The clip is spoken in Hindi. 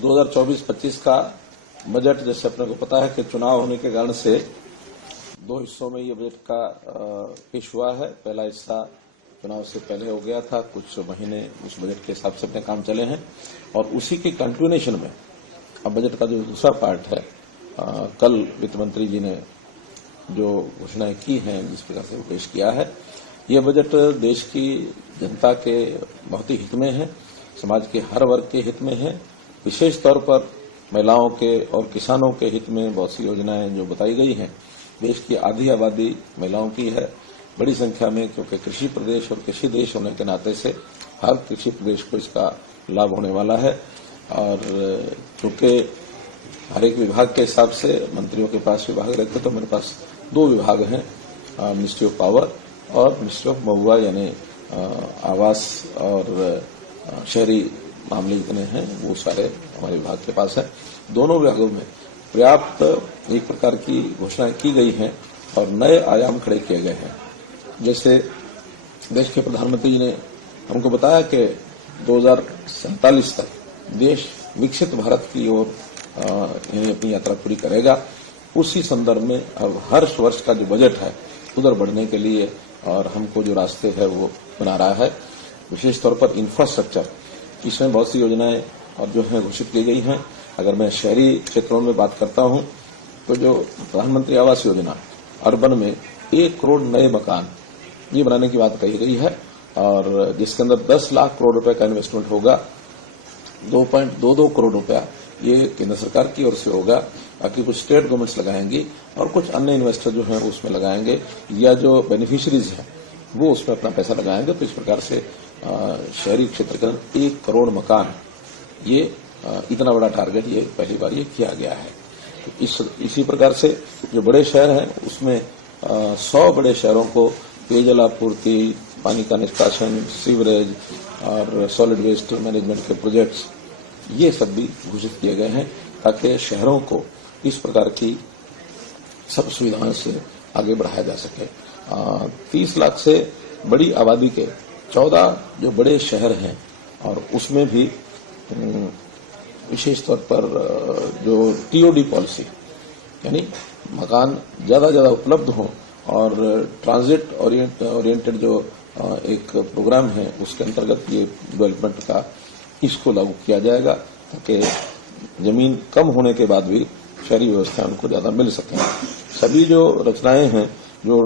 2024-25 का बजट, जैसे अपने को पता है कि चुनाव होने के कारण से दो हिस्सों में ये बजट का पेश हुआ है। पहला हिस्सा चुनाव से पहले हो गया था, कुछ महीने उस बजट के हिसाब से अपने काम चले हैं और उसी की कंटिन्यूएशन में अब बजट का जो दूसरा पार्ट है, कल वित्त मंत्री जी ने जो घोषणाएं की हैं, जिस प्रकार से वो पेश किया है, ये बजट देश की जनता के बहुत ही हित में है, समाज के हर वर्ग के हित में है। विशेष तौर पर महिलाओं के और किसानों के हित में बहुत सी योजनाएं जो बताई गई हैं। देश की आधी आबादी महिलाओं की है बड़ी संख्या में, क्योंकि कृषि प्रदेश और कृषि देश होने के नाते से हर कृषि प्रदेश को इसका लाभ होने वाला है। और चूंकि हर एक विभाग के हिसाब से मंत्रियों के पास विभाग रहते, तो मेरे पास दो विभाग हैं, मिनिस्ट्री ऑफ पावर और मिनिस्ट्री ऑफ महुआ, यानी आवास और शहरी मामले जितने हैं वो सारे हमारे विभाग के पास है। दोनों विभागों में पर्याप्त एक प्रकार की घोषणाएं की गई हैं और नए आयाम खड़े किए गए हैं। जैसे देश के प्रधानमंत्री जी ने हमको बताया कि 2047 तक देश विकसित भारत की ओर अपनी यात्रा पूरी करेगा। उसी संदर्भ में अब हर वर्ष का जो बजट है उधर बढ़ने के लिए और हमको जो रास्ते है वो बना रहा है। विशेष तौर पर इंफ्रास्ट्रक्चर, इसमें बहुत सी योजनाएं और जो है घोषित की गई हैं। अगर मैं शहरी क्षेत्रों में बात करता हूं तो जो प्रधानमंत्री आवास योजना अर्बन में 1 करोड़ नए मकान ये बनाने की बात कही गई है और जिसके अंदर 10 लाख करोड़ रुपए का इन्वेस्टमेंट होगा। 2.22 करोड़ रुपया ये केंद्र सरकार की ओर से होगा, बाकी कुछ स्टेट गवर्नमेंट्स लगाएंगी और कुछ अन्य इन्वेस्टर जो हैं उसमें लगाएंगे या जो बेनिफिशियरीज हैं वो उसमें अपना पैसा लगाएंगे। तो इस प्रकार से शहरी क्षेत्र के अंदर 1 करोड़ मकान, ये इतना बड़ा टारगेट ये पहली बार ये किया गया है। तो इसी प्रकार से जो बड़े शहर हैं उसमें 100 बड़े शहरों को पेयजल आपूर्ति, पानी का निष्कासन, सीवरेज और सॉलिड वेस्ट मैनेजमेंट के प्रोजेक्ट्स ये सब भी घोषित किए गए हैं, ताकि शहरों को इस प्रकार की सब सुविधाओं से आगे बढ़ाया जा सके। 30 लाख से बड़ी आबादी के 14 जो बड़े शहर हैं और उसमें भी विशेष तौर पर जो टीओडी पॉलिसी, यानी मकान ज्यादा ज्यादा उपलब्ध हो और ट्रांजिट ओरिएंटेड जो एक प्रोग्राम है उसके अंतर्गत ये डेवलपमेंट का इसको लागू किया जाएगा, ताकि जमीन कम होने के बाद भी शहरी व्यवस्था उनको ज्यादा मिल सके। सभी जो रचनाएं हैं जो